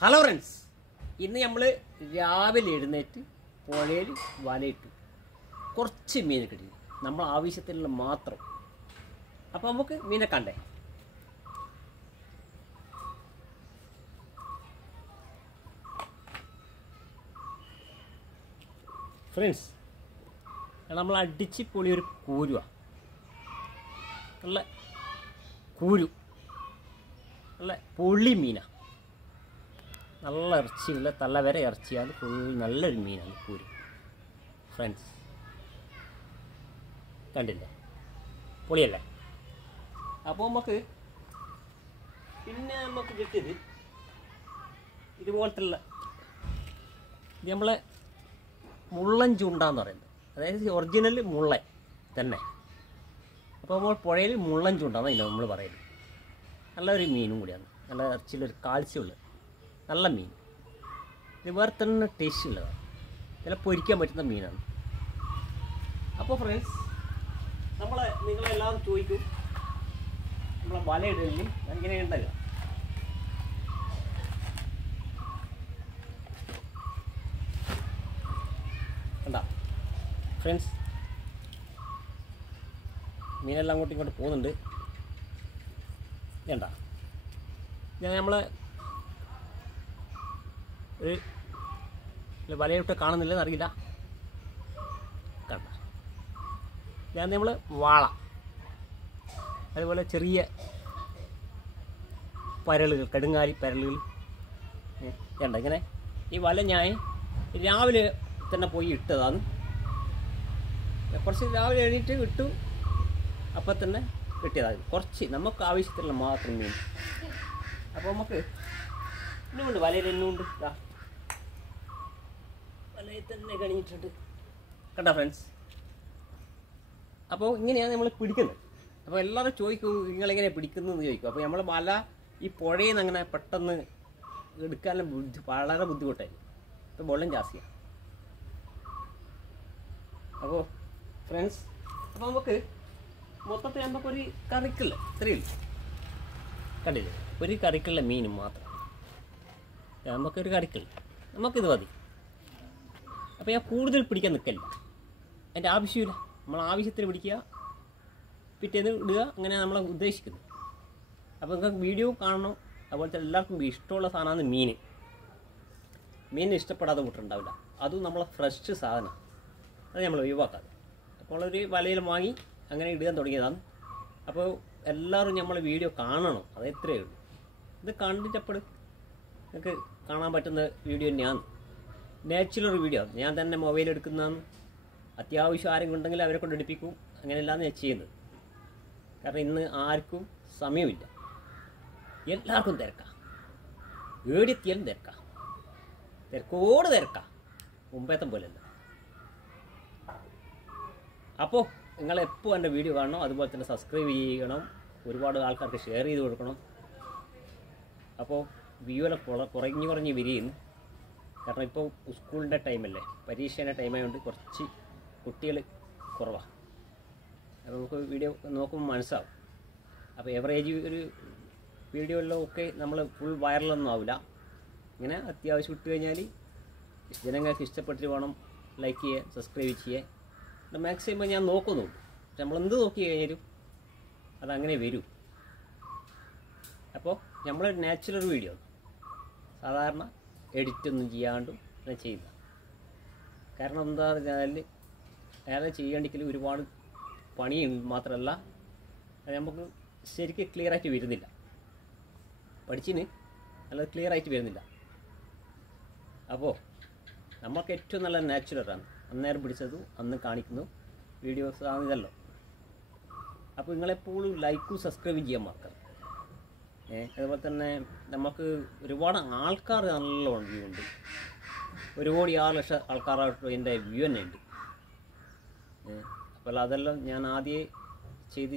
Hello friends, ഇന്ന് നമ്മൾ രാവിലെ എഴുന്നേറ്റ് പുഴയിൽ വലയിട്ടു കുറച്ച് മീനെ കിട്ടി, നമ്മൾ ആവശ്യത്തിനുള്ള മാത്രം. അപ്പോൾ നമുക്ക് മീനെ കണ്ടേ. ഫ്രണ്ട്സ്, നമ്മൾ അടിച്ച് പൊളിയൊരു കൂരുവാണ്, നല്ല കൂരു, നല്ല പൊള്ളി മീനാണ്, നല്ല ഇറച്ചിയുള്ള തല വരെ ഇറച്ചിയാണ്, ഫുൾ നല്ലൊരു മീനാണ് കൂര്. ഫ്രണ്ട്സ് കണ്ടില്ലേ, പൊളിയല്ലേ? അപ്പോൾ നമുക്ക് കിട്ടിയത് ഇതുപോലത്തുള്ള ഇത് നമ്മളെ മുള്ളൻ ചൂണ്ടാന്ന് പറയുന്നത്, അതായത് ഒറിജിനൽ മുള്ളൻ തന്നെ. അപ്പോൾ നമ്മൾ പുഴയിൽ മുള്ളൻ ചൂണ്ടാന്ന് അതിന് നമ്മൾ പറയുന്നത്. നല്ലൊരു മീനും കൂടിയാണ്, നല്ല ഇറച്ചിയിലൊരു കാൽസ്യമുള്ളത് നല്ല മീൻ. ഇത് വേറെ തന്നെ ടേസ്റ്റ് ഉള്ളതാണ്, ചില പൊരിക്കാൻ പറ്റുന്ന മീനാണ്. അപ്പോൾ ഫ്രണ്ട്സ്, നിങ്ങളെല്ലാവരും ചോദിക്കും നമ്മളെ വലയിടലിലും എങ്ങനെയുണ്ടല്ലോ. കണ്ടാ ഫ്രണ്ട്സ്, മീനെല്ലാം അങ്ങോട്ടും ഇങ്ങോട്ട് പോകുന്നുണ്ട്. വേണ്ട, ഞാൻ നമ്മളെ ഒരു വലയിട്ട് കാണുന്നില്ലെന്ന് അറിയില്ല. കണ്ട, ഞാൻ നമ്മൾ വാള, അതുപോലെ ചെറിയ പരലുകൾ, കടുങ്ങാലി പരലുകൾ വേണ്ട. ഇങ്ങനെ ഈ വല ഞാൻ രാവിലെ തന്നെ പോയി ഇട്ടതാണ്. കുറച്ച് രാവിലെ എണീറ്റ് ഇട്ടു, അപ്പം തന്നെ കിട്ടിയതാണ്. കുറച്ച് നമുക്ക് ആവശ്യത്തിലുള്ള മാത്രം മീൻ. അപ്പോൾ നമുക്ക് ഇന്നുമുണ്ട്, വലയിൽ എന്നുമുണ്ട്, വലയിൽ തന്നെ കഴിഞ്ഞിട്ടുണ്ട്. കണ്ടോ ഫ്രണ്ട്സ്? അപ്പോൾ ഇങ്ങനെയാണ് നമ്മൾ പിടിക്കുന്നത്. അപ്പോൾ എല്ലാവരും ചോദിക്കും നിങ്ങളെങ്ങനെയാണ് പിടിക്കുന്നതെന്ന് ചോദിക്കും. അപ്പോൾ നമ്മൾ വല ഈ പുഴയിൽ നിന്ന് അങ്ങനെ പെട്ടെന്ന് എടുക്കാനും വളരെ ബുദ്ധിമുട്ടായിരിക്കും, ഇപ്പോൾ വെള്ളം ജാസ്തിയാണ്. അപ്പോൾ ഫ്രണ്ട്സ്, അപ്പോൾ നമുക്ക് മൊത്തത്തിൽ നമുക്കൊരു കറിക്കുള്ള ഇത്രയും കണ്ടില്ലേ, ഒരു കറിക്കുള്ള മീനും മാത്രം നമുക്കൊരു കറിക്കുള്ള, നമുക്കിത് മതി. അപ്പോൾ ഞാൻ കൂടുതൽ പിടിക്കാൻ നിൽക്കില്ല, അതിൻ്റെ ആവശ്യമില്ല. നമ്മൾ ആവശ്യത്തിന് പിടിക്കുക, പിറ്റേന്ന് ഇടുക, അങ്ങനെ നമ്മൾ ഉദ്ദേശിക്കുന്നത്. അപ്പോൾ നിങ്ങൾക്ക് വീഡിയോ കാണണം. അതുപോലത്തെ എല്ലാവർക്കും ഇഷ്ടമുള്ള സാധനമാണ് മീൻ. മീൻ ഇഷ്ടപ്പെടാതെ കൂട്ടുണ്ടാവില്ല. അതും നമ്മളെ ഫ്രഷ് സാധനം, അത് നമ്മൾ ഒഴിവാക്കാതെ. അപ്പോൾ ഒരു വലയിൽ വാങ്ങി അങ്ങനെ ഇടാൻ തുടങ്ങിയതാണ്. അപ്പോൾ എല്ലാവരും നമ്മൾ വീഡിയോ കാണണം, അത് എത്രയേ ഉള്ളൂ. ഇത് കണ്ടിട്ടപ്പോൾ നിങ്ങൾക്ക് കാണാൻ പറ്റുന്ന വീഡിയോ തന്നെയാണ്, നാച്ചുറൽ വീഡിയോ. ഞാൻ തന്നെ മൊബൈൽ എടുക്കുന്നതാണ്. അത്യാവശ്യം ആരെങ്കിലും ഉണ്ടെങ്കിൽ അവരെ കൊണ്ട് എടുപ്പിക്കും, അങ്ങനെയല്ലാന്ന് ഞാൻ ചെയ്യുന്നത്. കാരണം ഇന്ന് ആർക്കും സമയമില്ല, എല്ലാവർക്കും തിരക്കാം, ഏടിയെത്തിയാലും തിരക്കാം, തിരക്കോട് തിരക്കാം, മുമ്പേത്തം പോലെയല്ല. അപ്പോൾ നിങ്ങളെപ്പോൾ എൻ്റെ വീഡിയോ കാണണം, അതുപോലെ തന്നെ സബ്സ്ക്രൈബ് ചെയ്യണം, ഒരുപാട് ആൾക്കാർക്ക് ഷെയർ ചെയ്ത് കൊടുക്കണം. അപ്പോൾ വ്യൂവെല്ലാം കുറഞ്ഞ് വരികയും, കാരണം ഇപ്പോൾ സ്കൂളിൻ്റെ ടൈമല്ലേ, പരീക്ഷേൻ്റെ ടൈമായതുകൊണ്ട് കുറച്ച് കുട്ടികൾ കുറവാണ്. അപ്പോൾ നമുക്ക് വീഡിയോ നോക്കുമ്പോൾ മനസ്സാവും. അപ്പോൾ എവറേജ് ഒരു വീഡിയോയിലോ ഒക്കെ നമ്മൾ ഫുൾ വൈറലൊന്നും ആവില്ല. ഇങ്ങനെ അത്യാവശ്യം ഇട്ട് കഴിഞ്ഞാൽ ജനങ്ങൾക്ക് ഇഷ്ടപ്പെട്ടിട്ട് വേണം ലൈക്ക് ചെയ്യുക, സബ്സ്ക്രൈബ് ചെയ്യുക. മാക്സിമം ഞാൻ നോക്കുന്നുണ്ട്, നമ്മളെന്ത് നോക്കി കഴിഞ്ഞാലും അതങ്ങനെ വരും. അപ്പോൾ നമ്മൾ നാച്ചുറൽ വീഡിയോ, സാധാരണ എഡിറ്റൊന്നും ചെയ്യാണ്ടും ഞാൻ ചെയ്യുക. കാരണം എന്താ പറഞ്ഞാൽ വേറെ ചെയ്യേണ്ടെങ്കിൽ ഒരുപാട് പണി മാത്രമല്ല, അത് നമുക്ക് ശരിക്കും ക്ലിയറായിട്ട് വരുന്നില്ല. പഠിച്ചിന് നല്ലത് ക്ലിയറായിട്ട് വരുന്നില്ല. അപ്പോൾ നമുക്ക് ഏറ്റവും നല്ല നാച്ചുറലാണ്, അന്നേരം പിടിച്ചതും അന്ന് കാണിക്കുന്നു വീഡിയോസ് ആണ് ഇതല്ലോ. അപ്പോൾ നിങ്ങളെപ്പോഴും ലൈക്കും സബ്സ്ക്രൈബും ചെയ്യാൻ മറക്കണം. അതുപോലെ തന്നെ നമുക്ക് ഒരുപാട് ആൾക്കാർ നല്ലോണം വ്യൂ ഉണ്ട്, 1,06,00,000 ആൾക്കാരായിട്ട് എൻ്റെ വ്യൂ തന്നെ ഉണ്ട്. അപ്പോൾ അതെല്ലാം ഞാൻ ആദ്യമേ ചെയ്ത്